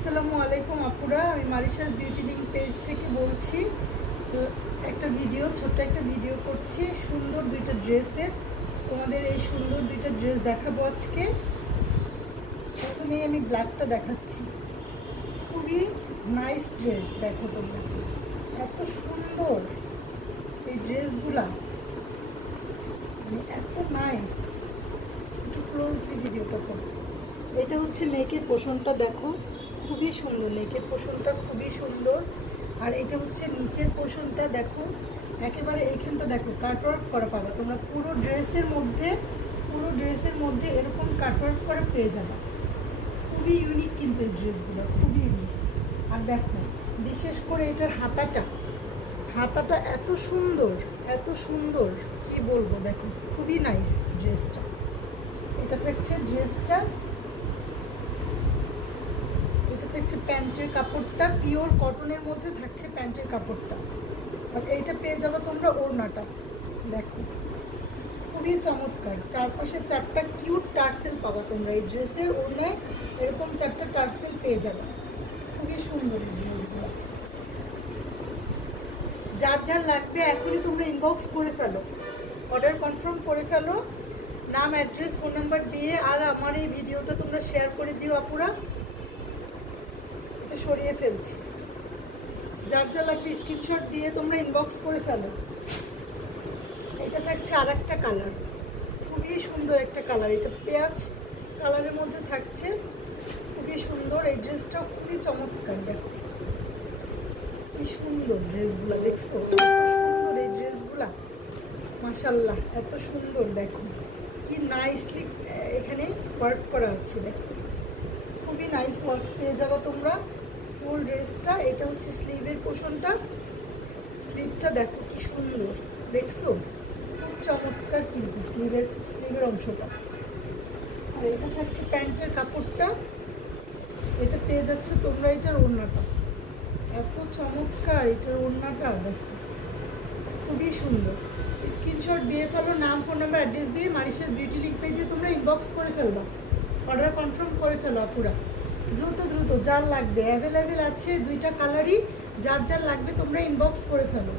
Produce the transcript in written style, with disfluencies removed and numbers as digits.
আসসালামু আলাইকুম আপুরা, আমি মারিশাস বিউটি লিঙ্ক পেজ থেকে বলছি। একটা ছোট্ট একটা ভিডিও করছি সুন্দর দুইটা ড্রেসের। তোমাদের এই সুন্দর দুইটা ড্রেস দেখাবো আজকে। প্রথমেই আমি ব্ল্যাকটা দেখাচ্ছি, খুবই নাইস ড্রেস। দেখো তোমরা, এত সুন্দর এই ড্রেসগুলা, মানে এত নাইস। একটু ক্লোজ দিয়ে ভিডিওটা করো। এটা হচ্ছে নেকের পোর্শনটা, দেখো খুবই সুন্দর, নেকের পোর্শনটা খুবই সুন্দর। আর এটা হচ্ছে নিচের পোর্শনটা, দেখো একেবারে এইখানটা দেখো কাটওয়ার্ক করা পাবে তোমরা পুরো ড্রেসের মধ্যে এরকম কাটওয়ার্ক করা পেয়ে যাবে। খুবই ইউনিক কিন্তু এই ড্রেসগুলো, খুবই ইউনিক। আর দেখো বিশেষ করে এটার হাতাটা এত সুন্দর কি বলবো। দেখো খুবই নাইস ড্রেসটা। এটা থাকছে প্যান্টের কাপড়টা, পিওর কটনের মধ্যে থাকছে প্যান্টের কাপড়টা। আর এইটা পেয়ে যাবে তোমরা ওড়নাটা, দেখো খুবই চমৎকার। চারপাশে 4টা কিউট টার্সেল পাবা তোমরা এই ড্রেসের ওড়নায়, এরকম 4টা টার্সেল পেয়ে যাবে। খুবই সুন্দর এই ড্রেসগুলো। যার লাগবে এখনই তোমরা ইনবক্স করে ফেলো, অর্ডার কনফার্ম করে ফেলো, নাম, অ্যাড্রেস, ফোন নাম্বার দিয়ে। আর আমার এই ভিডিওটা তোমরা শেয়ার করে দিও আপুরা। সরিয়ে ফেলছি, যার লাগবে স্ক্রিনশট দিয়ে তোমরা ইনবক্স করে ফেলো। এটা থাকছে আর একটা কালার, খুবই সুন্দর একটা কালার। এটা পেঁয়াজ কালারের মধ্যে থাকছে, খুবই সুন্দর। এই ড্রেসটাও খুবই চমৎকার। দেখো কি সুন্দর ড্রেসগুলো, দেখছো এত সুন্দর এই ড্রেসগুলা, মাশাল্লাহ এত সুন্দর। দেখো কি নাইসলি এখানে ওয়ার্ক করা আছে, দেখো খুবই নাইস ওয়ার্ক পেয়ে যাবো তোমরা ফুল ড্রেসটা। এটা হচ্ছে স্লিভের পোর্শনটা, স্লিভটা দেখো কি সুন্দর, দেখছো খুব চমৎকার কিন্তু স্লিভের অংশটা। আর এটা থাকছে প্যান্টের কাপড়টা, এটা পেয়ে যাচ্ছে তোমরা এটার ওড়নাটা, এত চমৎকার এটার ওড়নাটা। দেখো খুবই সুন্দর। স্ক্রিনশট দিয়ে ফেলো, নাম, ফোন নাম্বার, অ্যাড্রেস দিয়ে মারিশাস বিউটি লিঙ্ক পেজে তোমরা ইনবক্স করে ফেলবা, অর্ডার কনফার্ম করে ফেলো পুরা দ্রুত। যার লাগবে অ্যাভেলেবেল আছে 2টা কালারই, যার লাগবে তোমরা ইনবক্স করে ফেলো।